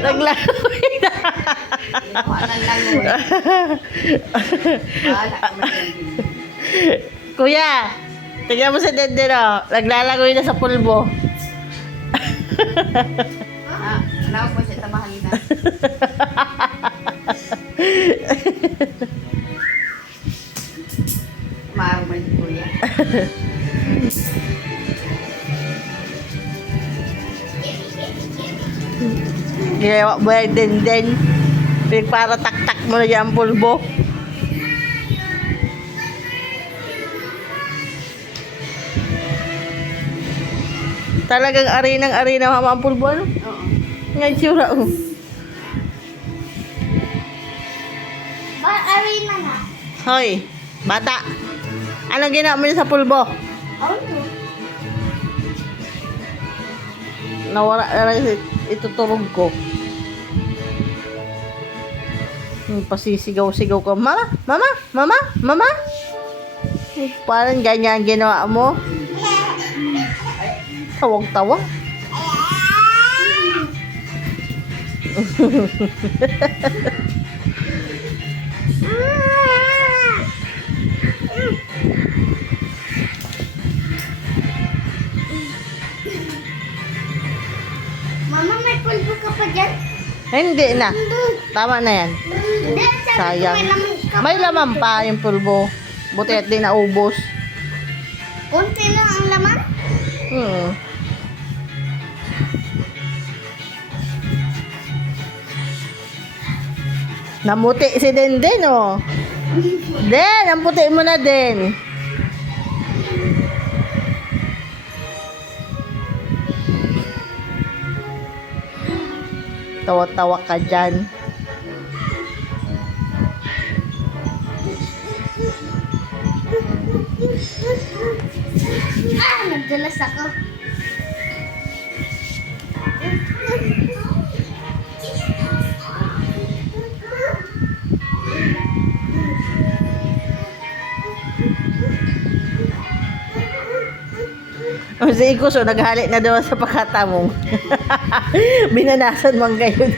Naglalawin na. Kuya, tingnan mo sa dendero. Naglalagoy na sa pulbo. Anak ko siya tamahan na. Maaro man si Kuya. Ginawa mo yung denden. Para tak-tak mo na yung pulbo. Talagang arinang-arina mama ang pulbo, ano? Oo. Ngayon sura, oh. Arena na. Hoy, bata. Anong ginawa mo sa pulbo? Ano? Nawala na lang ituturog ko. Pasisigaw-sigaw ka. Mama, mama, mama, mama. Parang ganyan ginawa mo. Tawag-tawa. Mama, may pulbo ka pa dyan? Hindi na. Tama na yan. Hindi, sabi ko Sayang. may laman ka pa. May laman pa yung pulbo. Buti at di naubos. Kunti lang ang laman? Namuti si Denden, oh. Den, ang puti mo na din. Tawa-tawa ka dyan. Nagdulas ako. O si Ikuso, naghalik na daw sa pakatamong. Binanasan man kayo.